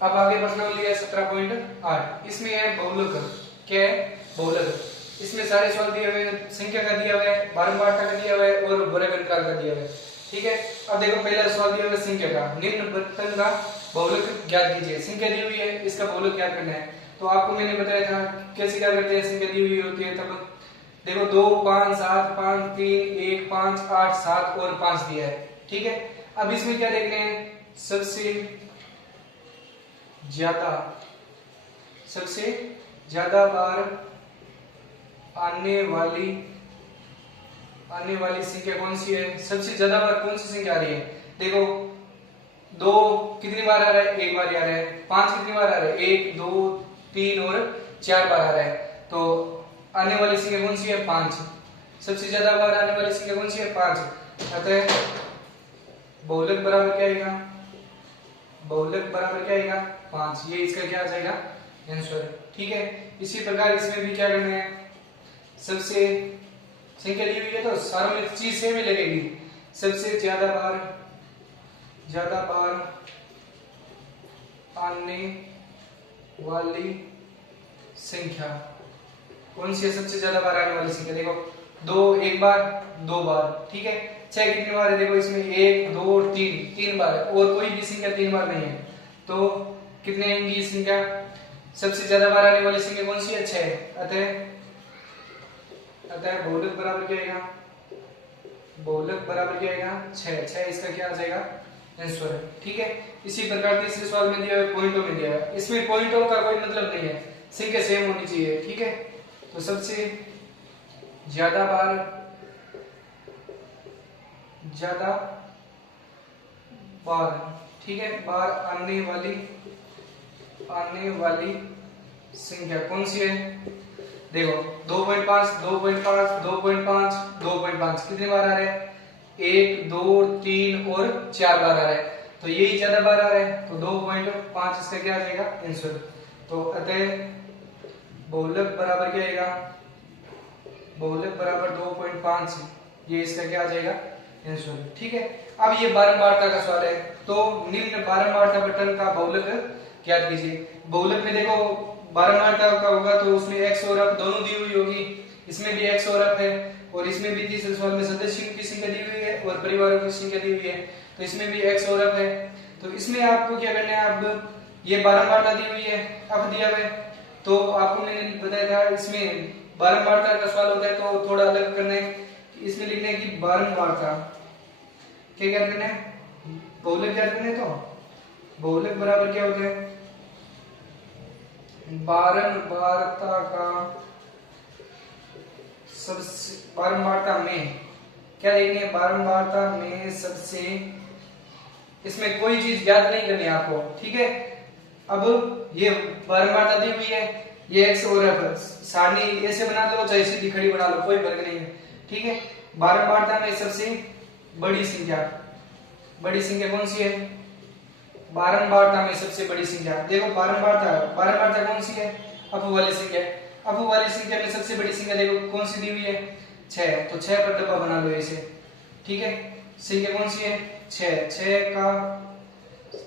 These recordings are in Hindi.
अब आगे प्रश्न लिया 17.8। इसमें है बहुलक। क्या है? बहुलक। इसमें सारे सवाल दिए हुए हैं, संख्या का दिया हुआ है, बारंबारता का दिया हुआ है और वर्ग अंतराल का दिया हुआ है। ठीक है, अब देखो पहला सवाल दिया हुआ है संख्या का। निम्न बर्तन का बहुलक ज्ञात कीजिए। संख्या दी हुई है, इसका बहुलक ज्ञात करना है। तो आपको मैंने बताया था कैसे क्या करते हैं, संख्या दी हुई होती है तब। देखो 2 5 7 5 3 1 5 8 7 और 5 दिया है। ठीक है, अब इसमें क्या देखना है, सबसे ज्यादा बार आने वाली संख्या कौन सी है? सबसे ज्यादा बार कौन सी संख्या आ रही है? देखो 2 कितनी बार आ रहा है? एक बार आ रहा है। 5 कितनी बार आ रहा है? 1 2 3 और 4 बार आ रहा है। तो आने वाली संख्या कौन सी है? 5। सबसे ज्यादा बार आने वाली संख्या कौन सी है? 5। अतः बहुलक बराबर क्या आएगा? बहुलक बराबर क्या आएगा? 5। ये इसका क्या आ जाएगा? आंसर। ठीक है, इसी प्रकार इसमें भी क्या करना है, सबसे संख्या दी हुई है तो सारों में चीज सेम ही लगेगी। सबसे ज्यादा बार आने वाली संख्या कौन सी है? सबसे ज्यादा बार आने वाली संख्या देखो 2 एक बार 2 बार। ठीक है, 6 कितनी बार है? देखो इसमें 1 2 3 बार है और कोई भी संख्या 3 बार नहीं है। तो कितने आएंगी संख्या? सबसे ज्यादा बार आने वाली संख्या कौन सी है? 6। अतः बहुलक बराबर क्या आएगा? बहुलक बराबर क्या आएगा? 6। 6 इसका क्या आ जाएगा? आंसर। ठीक है, इसी प्रकार तीसरे सवाल में दिया है, पॉइंटों में दिया है। इसमें पॉइंटों का कोई मतलब नहीं है, संख्या सेम होनी चाहिए। ठीक है, तो सबसे ज्यादा बार ठीक है, बार आने वाली संख्या कौन सी है? देखो 2.5 2.5 2.5 2.5 कितनी बार आ रहे हैं? 1 2 3 और 4 बार आ रहा है। तो यही ज्यादा बार आ रहा है, तो 2.5 इसका क्या आ जाएगा? आंसर। तो अतः बहुलक बराबर क्या आएगा? बहुलक बराबर 2.5। ये इसका क्या आ जाएगा? आंसर। ठीक है, अब ये बारंबारता का सवाल है। तो निम्न बारंबारता बटन का बहुलक ज्ञात कीजिए। बहुलक में देखो बारंबारता का होगा तो उसमें x और f दोनों दी हुई होगी। इसमें भी x और f है और इसमें भी तीसरे सवाल में सदस्यों की संख्या दी हुई है और परिवारों की संख्या दी हुई है। तो इसमें भी x और f है। तो इसमें आपको क्या करना है, अब ये बारंबारता दी हुई है, f दिया हुआ है। तो आपको मैंने बताया था इसमें बारंबारता का सवाल होता है तो थोड़ा अलग करना है। इसमें लिखना है कि बारंबारता क्या करना है, बहुलक ज्ञात करना है। तो बहुलक बराबर क्या होता है? बारंबारता का सबसे बारंबारता में क्या देखनी है? बारंबारता में सबसे, इसमें कोई चीज ज्ञात नहीं करनी है आपको। ठीक है, अब ये बारंबारता दी हुई है, ये x और f सारणी ऐसे बना लो चाहे सीधी खड़ी बना लो, कोई फर्क नहीं है। ठीक है, बारंबारता में सबसे बड़ी संख्या कौन सी है? बारंबारता में सबसे बड़ी संख्या देखो बारंबारता कौन सी है? अप वाली संख्या। अप वाली संख्या में सबसे बड़ी संख्या देखो कौन सी दी हुई है? 6। तो 6 पर डब्बा बना लो ऐसे। ठीक है, संख्या कौन सी है? 6। 6 का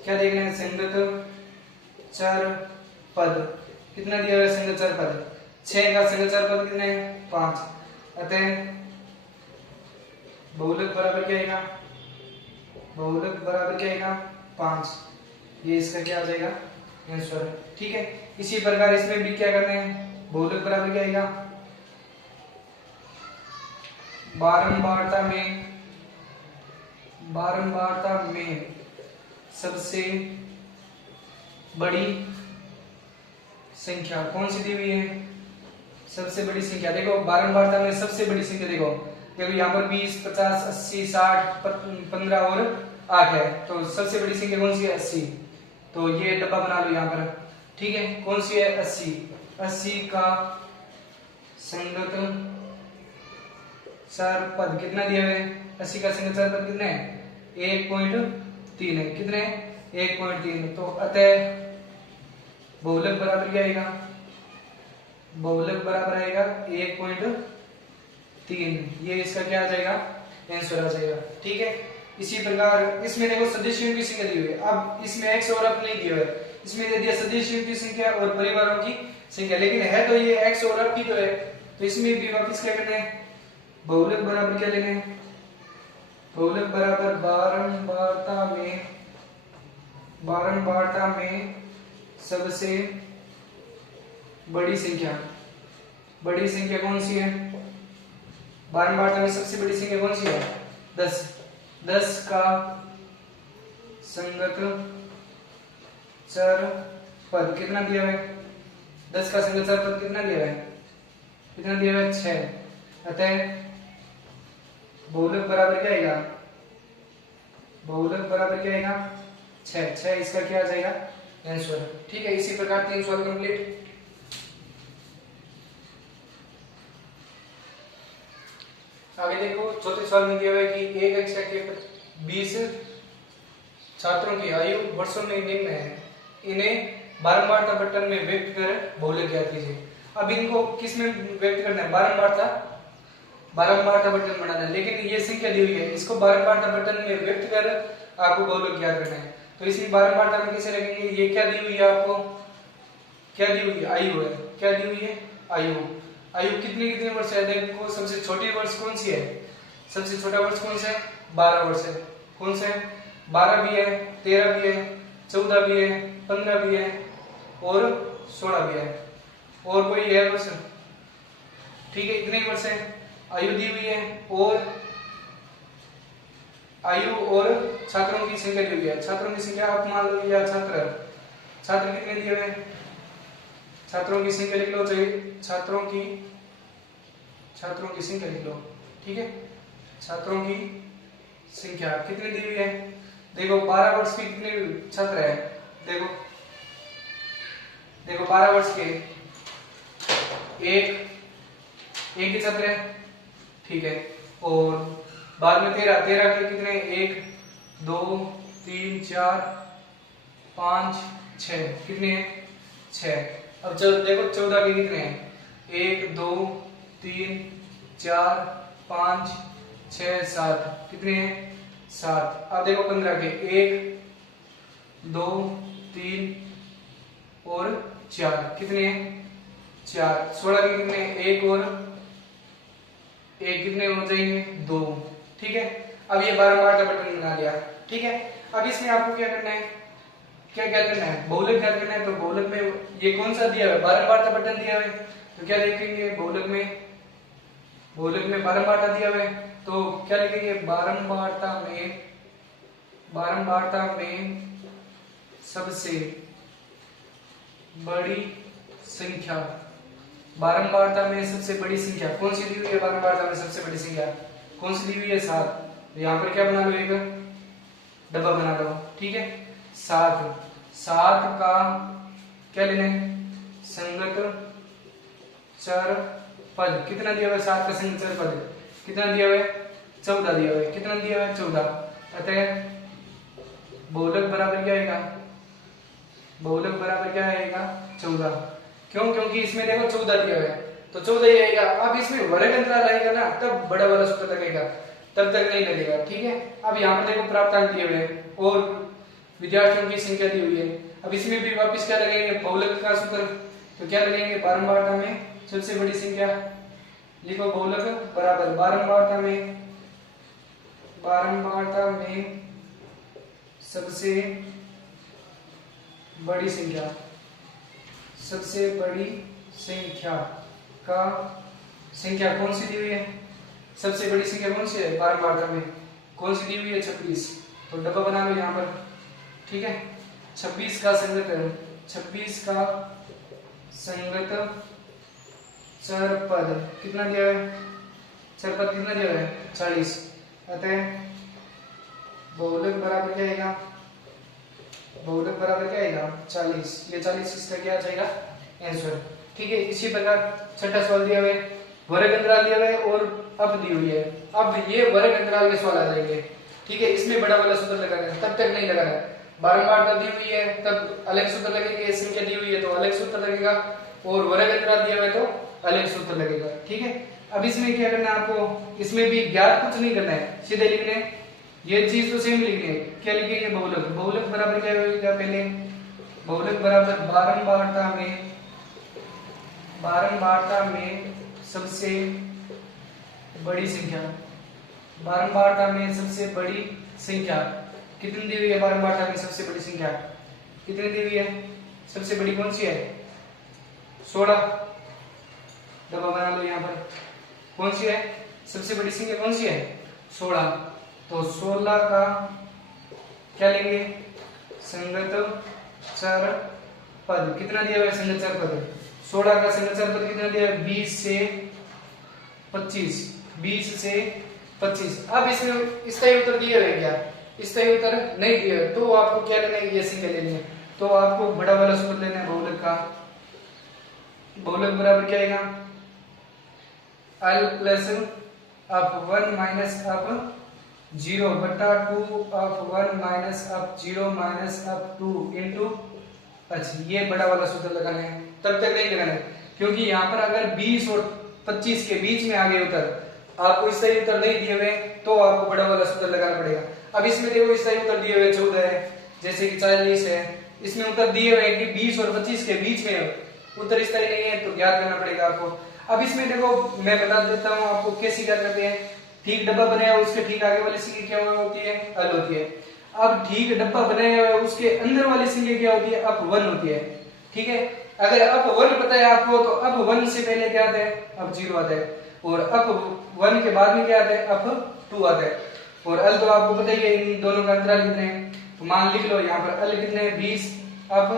क्या देखना है? संगत चर पद कितना दिया हुआ है? संगत चर पद 6 का संगत चर पद कितना है? 5। अतः बहुलक बराबर क्या आएगा? बहुलक बराबर क्या आएगा? 5। ये इसका क्या आ जाएगा? आंसर। ठीक है, इसी प्रकार इसमें भी क्या करना है? बहुलक बराबर क्या आएगा? बारंबारता में सबसे बड़ी संख्या कौन सी दी हुई है? सबसे बड़ी संख्या देखो बारंबारता में सबसे बड़ी संख्या देखो यहाँ पर 20 50 80 60 15 और 8 है। तो सबसे बड़ी संख्या कौन सी है? 80। तो ये डब्बा बना लो यहाँ पर। ठीक है, कौन सी है? 80। 80 का संगत चर पद कितना दिया है? 80 का संगत चर पद कितना है? 1.3 है। कितने? 1.3। तो अतः बहुलक बराबर क्या आएगा? बहुलक बराबर आएगा 1.3। ये इसका क्या आ जाएगा? आंसर आ जाएगा। ठीक है, इसी प्रकार इसमें देखो सदस्यों की संख्या दी हुई है, अब इसमें x और f नहीं दिया है, इसमें दे दिया सदस्यों की संख्या और परिवारों की संख्या, लेकिन है तो ये x और f की तो है, तो इसमें भी वापस क्या करना है, बहुलक बराबर क्या लेना है, बहुलक बराबर बारंबारता में सबसे बड़ी संख्या कौन सी है, बारंबारता में सबसे बड़ी संख्या कौन सी है, 10, 10 का संगत चर पद कितना दिया है, 10 का संगत चर पद कितना दिया है 6, अतः बहुलक बराबर क्या आएगा, बहुलक बराबर क्या आएगा 6, इसका क्या आ जाएगा आंसर। ठीक है, इसी प्रकार 3 सवाल कंप्लीट। आगे देखो चौथे सवाल में दिया हुआ है कि एक कक्षा के 20 छात्रों की आयु वर्षों में निम्न है, इन्हें बारंबारता बटन में व्यक्त कर बहुलक ज्ञात कीजिए। अब इनको किस में व्यक्त करना है, बारंबारता बटन बनाना है, लेकिन ये संख्या दी हुई है, इसको बारंबारता बटन में व्यक्त कर आपको बहुलक ज्ञात करना है। तो इसमें बारंबारता में कैसे लगेंगे, ये क्या दी हुई है आपको, क्या दी हुई है, आयु है, क्या दी हुई है आयु कितने वर्ष है, देखो सबसे छोटी वर्ष कौन सी है, सबसे छोटा वर्ष कौन सा है, 12 वर्ष है, कौन सा है 12 भी है, 13 भी है, 14 भी है, 15 भी है और 16 भी है, और कोई है वर्ष, ठीक है इतने वर्ष है, आयु दी हुई है और आयु और छात्रों की संख्या दी हुई है, छात्रों की संख्या आप मान लो या छात्र कितने दिए हुए हैं, छात्रों की संख्या लिख लो, चाहिए छात्रों की संख्या लिख लो, ठीक है छात्रों की संख्या कितनी दी हुई है, देखो 12 वर्ष के कितने छात्र है, देखो 12 वर्ष के एक ही छात्र है, ठीक है, और बाद में 13 के कितने 1 2 3 4 5 6 कितने हैं 6। अब देखो 14 के कितने हैं 1 2 3 4 5 6 7 कितने हैं 7। अब देखो 15 के 1 2 3 और 4 कितने हैं 4। 16 के कितने 1 और 1 कितने हो जाएंगे 2, ठीक है। अब ये बारंबार का बटन बना लिया, ठीक है। अब इसमें आपको क्या करना है, क्या करना है, बहुलक ज्ञात करना है। तो बहुलक में ये कौन सा दिया है, बारंबार का बटन दिया है, तो क्या लिखेंगे बहुलक में बारंबारता दिया हुआ है, तो क्या लिखेंगे बारंबारता में सबसे बड़ी संख्या, बारंबारता में सबसे बड़ी संख्या कौन सी दी हुई है, बारंबारता में सबसे बड़ी संख्या कौन सी दी हुई है 7। तो यहाँ पर क्या बना लो, एक डब्बा बना लो, ठीक है। 7 का क्या लेना है, संगत चर पद कितना दिया हुआ है, 7 का संगत चर पद कितना दिया हुआ है 14 दिया हुआ है, कितना दिया हुआ है 14। अतः बहुलक बराबर क्या आएगा, बहुलक बराबर क्या आएगा 14। क्यों, क्योंकि इसमें देखो 14 दिया हुआ है तो 14 ही आएगा। अब इसमें वर्ग अंतराल आएगा ना, तब बड़ा वाला सूत्र लगेगा, तब तक नहीं लगेगा, ठीक है। अब यहाँ पर देखो प्राप्तांक दिए हुए हैं और विद्यार्थियों की संख्या दी हुई है। अब इसमें भी वापस क्या लगेंगे, बहुलक का सूत्र, तो क्या लगेंगे बारंबारता में सबसे बड़ी संख्या, लिखो बहुलक बराबर बारंबारता में सबसे बड़ी संख्या, सबसे बड़ी संख्या का संख्या कौन सी दी हुई है, सबसे बड़ी संख्या कौन सी है बारंबारता में, कौन सी दी हुई है 26। तो डब्बा बना लो यहाँ पर, ठीक है। 26 का संगत चर पद कितना दिया है, चर पद कितना दिया है 40। अतः बहुलक बराबर क्या आएगा, बहुलक बराबर क्या आएगा 40। ये 40 इसका क्या आ जाएगा आंसर, ठीक है। इसी प्रकार छठा सवाल दिया हुआ है, वर्ग अंतराल दिया हुआ है और अब दी हुई है। अब ये वर्ग अंतराल के सवाल आ जाएंगे, ठीक है। इसमें बड़ा वाला सूत्र लगाना है, तब तक नहीं लगाना है। बारंबारता दी हुई है तब अलग सूत्र लगेगा, संख्या दी हुई है तो अलग सूत्र लगेगा, और वर्ग अंतराल दिया हुआ है तो अलग सूत्र लगेगा, ठीक है। अब इसमें क्या करना है आपको, इसमें भी ज्ञात कुछ नहीं करना है, सीधे लिखने ये चीज तो सेम लिखनी है। क्या लिखेंगे? बहुलक। बहुलक बराबर क्या होगा? पहले बहुलक बराबर बारंबारता में सबसे बड़ी संख्या। बारंबारता में सबसे बड़ी संख्या कितनी दी हुई है? बारंबारता में सबसे बड़ी संख्या कितनी दी हुई है? सबसे बड़ी कौन सी है? 16। डब्बा बना लो यहाँ पर। कौन सी है सबसे बड़ी संख्या? कौन सी है? 16। तो 16 का क्या लेंगे? संगत चर पद कितना दिया हुआ है? संगत चर पद 16 का संगत चर पद कितना दिया है? 20 से 25। 20 से 25। अब इसमें इसका ही उत्तर दिए हुए क्या? इसका ही उत्तर नहीं दिया तो आपको क्या लेना है? ये संख्या लेनी है। तो आपको बड़ा वाला सूत्र लेना है बहुलक का। बहुलक बराबर क्या आएगा? l plus up 1 minus up 0 बटा 2 up 1 minus up 0 minus up 2 into. अच्छा, ये बड़ा वाला सूत्र लगाना है। तब तक नहीं लगाना है क्योंकि यहाँ पर अगर 20 और 25 के बीच में आ गए उत्तर, आपको इस सही उत्तर नहीं दिए हुए तो आपको बड़ा वाला सूत्र लगाना पड़ेगा। अब इसमें देखो इस सही उत्तर दिए हुए 14 है, जैसे कि 40 है। इसमें उत्तर दिए हुए कि 20 और 25 के बीच में उत्तर इस तरह नहीं है तो ज्ञात करना पड़ेगा आपको। अब इसमें देखो मैं बता देता हूँ आपको कैसे क्या करते हैं। ठीक डब्बा बनाया उसके ठीक आगे वाली संख्या क्या होती है? अल होती है। अब ठीक डब्बा बनाया हुआ है उसके अंदर वाली संख्या क्या होती है? अप 1 होती है। ठीक है, अगर अप 1 पता है आपको तो अप 1 से पहले क्या आता है? अप 0 आता है और अप 1 के बाद में क्या आता है? अप 2 आता है। और अल तो आपको पता ही है इन दोनों का अंतराल कितने हैं, तो मान लिख लो यहाँ पर अल कितने हैं? 20, अप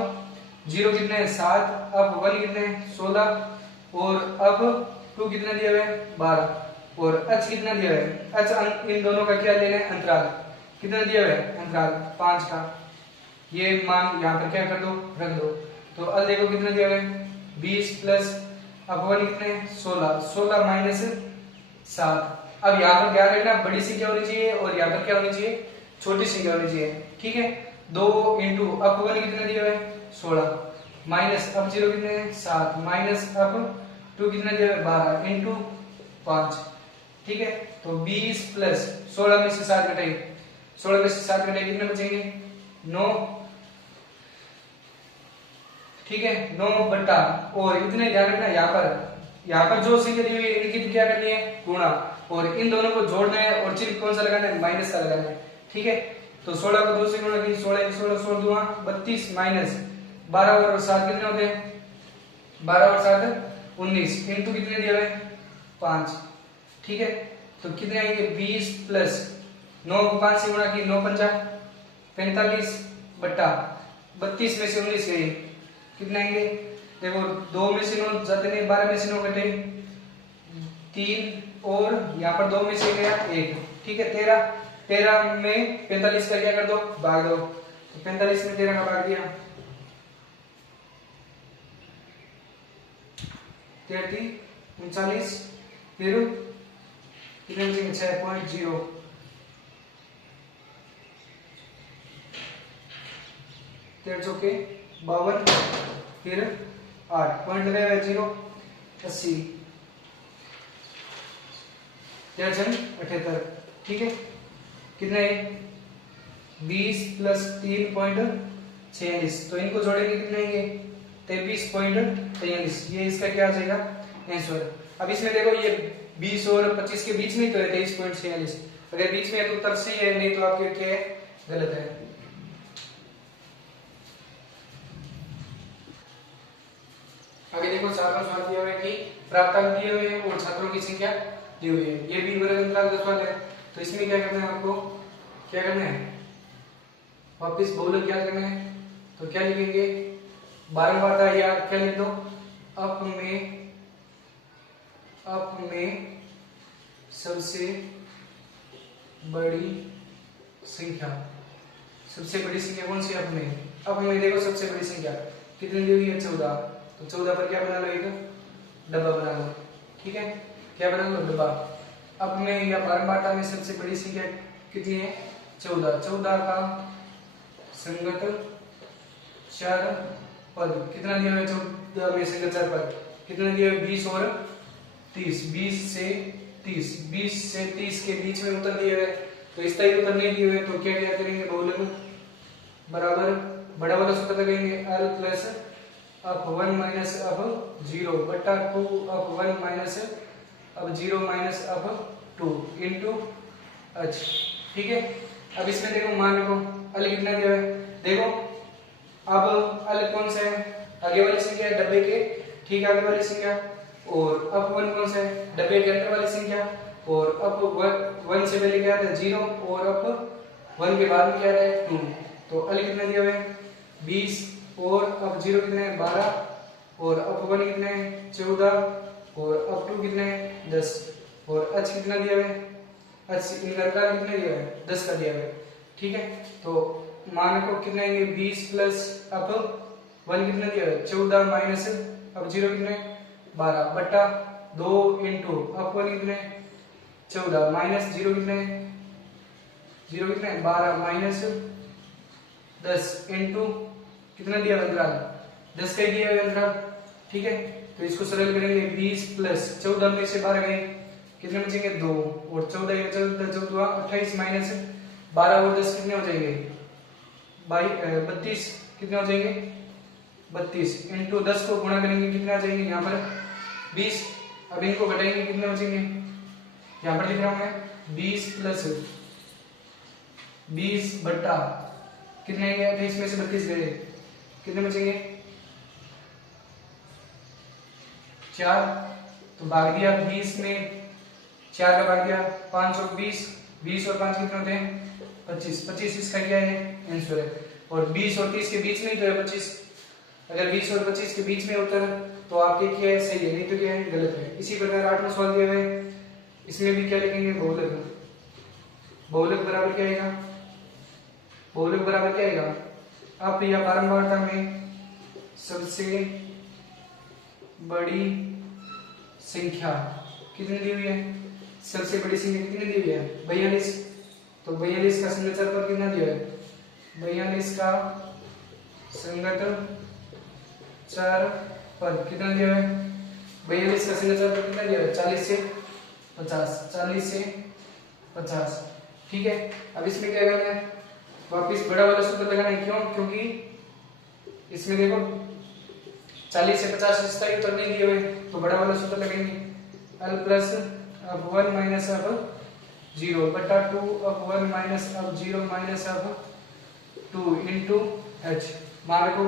0 कितने हैं? 7, अप 1 कितने हैं? 16 और अप 2 कितना दिया हुआ है? 12 और अच कितना दिया हुआ है? अच इन दोनों का क्या लेना है? अंतराल कितना दिया हुआ है? अंतराल 5 का। ये मान यहाँ पर क्या कर दो? रख दो। तो अल देखो कितना दिया हुआ है? 20 प्लस अब 1 कितने? 16। 16 माइनस 7। अब यहाँ पर ध्यान रखना बड़ी संख्या होनी चाहिए और यहाँ पर क्या होनी चाहिए? छोटी संख्या होनी चाहिए। ठीक है, 2 इंटू अब 1 कितना दिया हुआ है? 16 माइनस अब 0 कितने? 7 माइनस अब 2 कितना दिया हुआ है? 12 इंटू 5। ठीक है, तो 20 प्लस 16 में से 7 घटाइए। 16 में से 7 घटाइए कितने बचेंगे? 9। ठीक है, 9 बटा और इतने ध्यान रखना यहाँ पर जो संख्या दी हुई है इनकी क्या करनी है? गुणा। और इन दोनों को जोड़ना है और चिन्ह कौन सा लगाना है? माइनस का लगाना है। ठीक है, तो 16 को 2 से गुणा की 16 16 2 32 माइनस 12 और 7 कितने होते हैं? 12 और 7 19 इंटू कितने दिया हुआ है? 5। ठीक है, तो कितने आएंगे? 20 प्लस 9 को 5 से गुणा की 9 पंजा 45 बट्टा 32 में से 19 गए कितने आएंगे? देखो 2 में से 9 जाते नहीं, 12 में से 9 घटे 3 और यहाँ पर 2 में से गया 1। ठीक है, 13 में 45 का क्या कर दो? भाग दो। तो 45 में 13 का भाग दिया 33 39 फिर कितने बचेंगे? 6.0 13 के 52 फिर 8 पॉइंट लगाया 0 80 78। ठीक है, कितने? 20 प्लस 3.46 तो इनको जोड़ेंगे कितने आएंगे? 23.43। ये इसका क्या आ जाएगा? आंसर। अब इसमें देखो ये 20 और 25 के बीच में तो है 23.46। अगर बीच में है तो उत्तर सही है, नहीं तो आपके क्या है? गलत है। आगे देखो सातवां सवाल दिया हुआ है कि प्राप्तांक दिए हुए हैं और छात्रों की संख्या दी हुई है। ये भी वर्ग अंतराल का सवाल है। तो इसमें क्या करना है आपको? क्या करना है? वापस बहुलक क्या करना है? तो क्या लिखेंगे? बारंबारता या क्या लिख दो? अप में सबसे बड़ी संख्या। सबसे बड़ी संख्या कौन सी? अप में देखो सबसे बड़ी संख्या कितनी दी हुई है? 14। तो 14 पर क्या बना लो? एक डब्बा बना लो। ठीक है, क्या बना लो? डब्बा। अब में या बारंबारता में सबसे बड़ी संख्या कितनी है? 14। 14 का संगत चर पद कितना दिया हुआ है? 14 में संगत चर पद कितना दिया हुआ है? 20 और 30। 20 से 30 के बीच में उत्तर दिए हुए तो इस तरह उत्तर नहीं दिए हुए तो क्या क्या करेंगे, बहुलक बराबर बड़ा वाला सूत्र लगाएंगे l प्लस अब 1 माइनस अब 0 बटा 2 अब 1 माइनस अब 0 माइनस अब 2 इंटू h। ठीक है, अब इसमें देखो मान रखो l कितना दिया है, देखो अब l कौन सा है, आगे वाली संख्या है डब्बे के ठीक आगे वाली संख्या, और अब 1 कौन सा है, डब्बे के अंदर वाली संख्या, और अब 1 से पहले क्या था 0 और अब 1 के बाद में क्या है 2। तो l कितना दिया हुआ है 20 और अब 0 कितना है 12 और अब 1 कितना है 14 और अब 2 कितना है 10 और h कितना दिया हुआ है, h इनका अंतराल कितना दिया हुआ है 10 का दिया हुआ है। ठीक है, तो मान को कितना है 20 प्लस अब 1 कितना दिया हुआ है 14 माइनस अब 0 कितना है 12 बटा 2 इंटू अब 1 कितना है 14 माइनस 0 कितना है 0 कितना है 12 माइनस 10 इंटू कितना दिया हुआ अंतराल 10 का दिया हुआ अंतराल। ठीक है, तो इसको सरल करेंगे 20 प्लस 14 में से 12 गए कितने बचेंगे 2 और 14 28 माइनस 12 और 10 कितने हो जाएंगे 32 कितने हो जाएंगे 32 इंटू 10 को गुणा करेंगे कितने आ जाएंगे यहाँ पर 20। अब इनको घटाएंगे कितने बचेंगे, यहाँ पर लिख रहा हूं मैं 20 प्लस 20 बट्टा कितने आएंगे 28 में से 32 गए कितने बचेंगे 4, तो भाग दिया 20 में 4 का भाग दिया 5 और 20, 20 और 5 कितने होते हैं 25, 25 इसका क्या है आंसर है। और 20 और 30 के बीच में ही तो है 25, अगर 20 और 25 के बीच में उत्तर तो आपके क्या है सही है, नहीं तो क्या है गलत है। इसी प्रकार 8वां सवाल दिया है, इसमें भी क्या लिखेंगे बहुलक, बहुलक बराबर क्या आएगा, बहुलक बराबर क्या आएगा, आप या बारंबारता में सबसे बड़ी संख्या कितनी दी हुई है, सबसे बड़ी संख्या कितनी दी हुई है 42, तो 42 का संगत पर कितना दिया है 42 का संगत चर पर कितना दिया है 42 का संगत चर पर कितना दिया है 40 से 50, 40 से 50। ठीक है, अब इसमें क्या करना है वापिस बड़ा वाला सूत्र लगाना है, क्यों, क्योंकि इसमें देखो 40 से 50 रिश्ता ही उत्तर नहीं दिए हुए तो बड़ा वाला सूत्र लगाएंगे l प्लस अब 1 माइनस अब 0 बटा 2 अब 1 माइनस अब 0 माइनस अब 2 इंटू h। मान रखो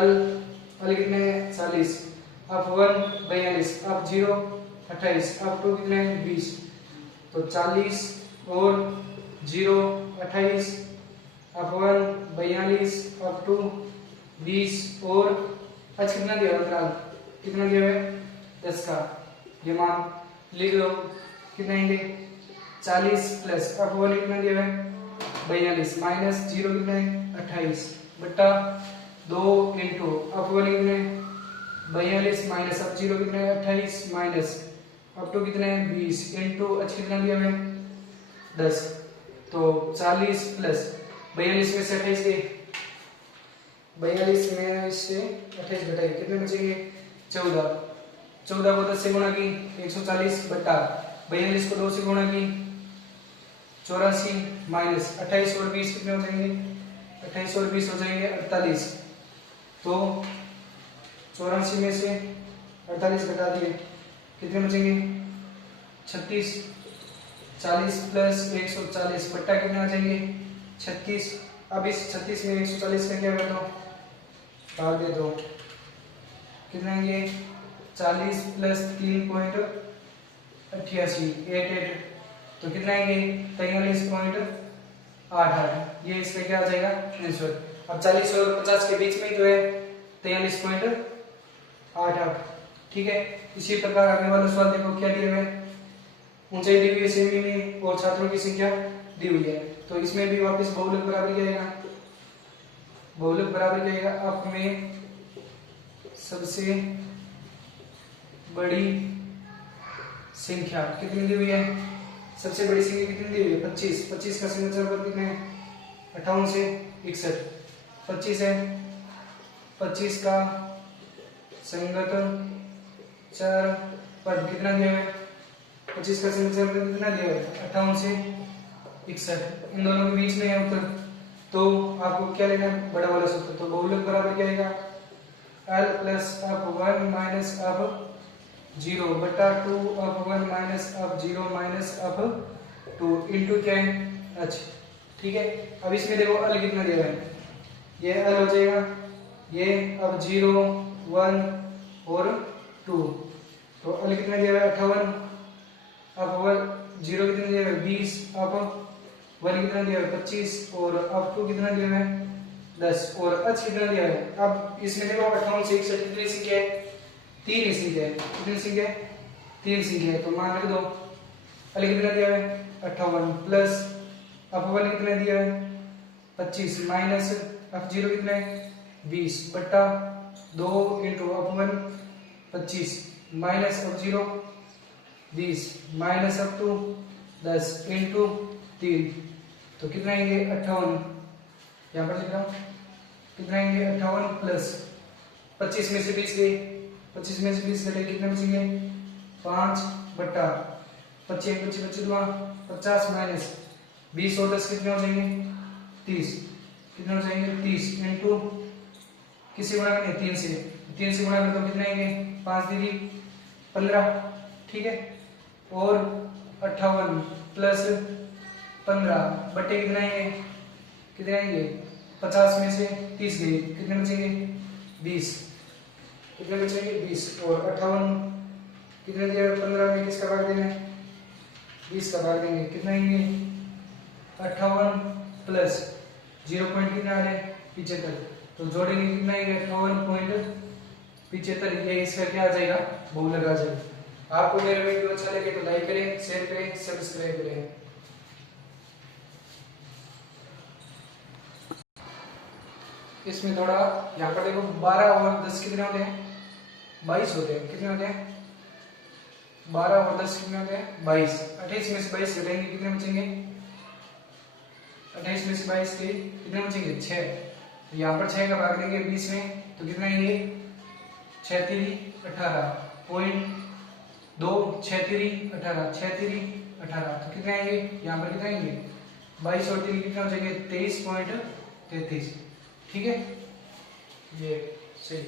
l कितने हैं 40 अब 1 42 अब 0 28 अब 2 कितने हैं 20, तो 40 और 0 28 अब 1 42 अब 2 20 और h कितना दिया अंतराल कितना दिया है 10 का, ये मान लिख लो कितना आएंगे 40 प्लस अब 1 कितना दिया है 42 माइनस 0 कितना है 28 बट्टा 2 इंटू अब 1 कितना है 42 माइनस अब 0 कितना है 28 माइनस अब 2 कितना है 20 इंटू h कितना दिया है 10, तो 40 प्लस 42 में से 28 गए 42 में से 28 घटाए कितने बचेंगे 14, 14 को 10 से गुणा की 140 बट्टा 42 को 2 से गुणा की 84 माइनस 28 और 20 कितने हो जाएंगे 28 और 20 हो जाएंगे 48, तो 84 में से 48 घटा दिए कितने बचेंगे 36, 40 प्लस 140 बट्टा कितने आ जाएंगे 36। अब इस 36 में 140 का क्या कर दो भाग दे दो कितने आएंगे 40 प्लस 3.88 तो कितना आएंगे 43.88, ये इसका क्या आ जाएगा आंसर। अब 40 और 50 के बीच में ही तो है 43.88। ठीक है, इसी प्रकार आगे वाला सवाल देखो क्या दिया है, ऊंचाई दी हुई है सेमी में और छात्रों की संख्या दी हुई है, तो इसमें भी वापस बहुलक बराबर क्या आएगा, बहुलक बराबर क्या आएगा, आप में सबसे बड़ी संख्या कितनी दी हुई है, सबसे बड़ी संख्या कितनी दी हुई है 25, 25 का संगत पर कितने हैं 58 से 61, 25 है 25 का संगत चर पद कितना दिया है 25 का संगत चर पद कितना दिया है 58 से 61। इन दोनों के बीच में है उत्तर, तो आपको क्या लेना है, बड़ा वाला सूत्र। तो बहुलक बराबर क्या आएगा, l plus up 1 minus up 0 बटा 2 up 1 minus up 0 minus up 2 into क्या है h। ठीक है, अब इसमें देखो l कितना दिया है, ये l हो जाएगा, ये अब 0 1 और 2, तो l कितना दिया है 58, अब 0 कितना दिया है 20, अब 1 कितना दिया है 25 और अब 2 कितना दिया है 10 और h कितना दिया है। अब इसमें देखो 58 से 61 कितनी संख्या है, 3 ही संख्या है, कितनी संख्या है 3 संख्या है, तो मान रख दो l कितना दिया है 58 प्लस अब 1 कितना दिया है 25 माइनस अब 0 कितना है 20 बटा 2 इंटू अब 1 25 माइनस अब 0 20 माइनस अब 2 10 इंटू 3, तो कितना आएंगे 58, यहाँ पर लिख रहा हूँ कितना आएंगे 58 प्लस 25 में से 20 गए, 25 में से 20 गए कितने बचेंगे 5 बटा 25 25 दुआ 50 माइनस 20 और 10 कितने हो जाएंगे 30, कितने हो जाएंगे 30 इंटू किसी गुणा करें 3 से गुणा करें तो कितने आएंगे 5 दीदी 15। ठीक है, और 58 प्लस 15 बटे कितने आएंगे 50 में से 30 गए, कितने बचेंगे 20, कितने बचेंगे 20 और 58 कितने दिया 15 में किसका भाग देना है 20 का भाग देंगे, कितना आएंगे 58 प्लस 0 पॉइंट कितना आ रहा है 75, तो जोड़ेंगे कितना आएगा 58.75, ये इसका क्या आ जाएगा बहुलक आ जाएगा। आपको मेरा वीडियो अच्छा लगे तो लाइक करें, शेयर करें, सब्सक्राइब करें। इसमें थोड़ा यहाँ पर देखो 12 और 10 कितने होते हैं 22 होते हैं, कितने होते हैं 12 और 10 कितने होते हैं 22। 28 में से 22 घटाएंगे कितने बचेंगे 28 में से 22 के कितने बचेंगे 6, तो यहाँ पर 6 का भाग देंगे 20 में तो कितना आएंगे 6 3 18 पॉइंट 2 6 3 18 6 3 18, तो कितने आएंगे यहाँ पर कितने आएंगे 22 और 3 कितने हो जाएंगे 23.33। ठीक है, ये सही।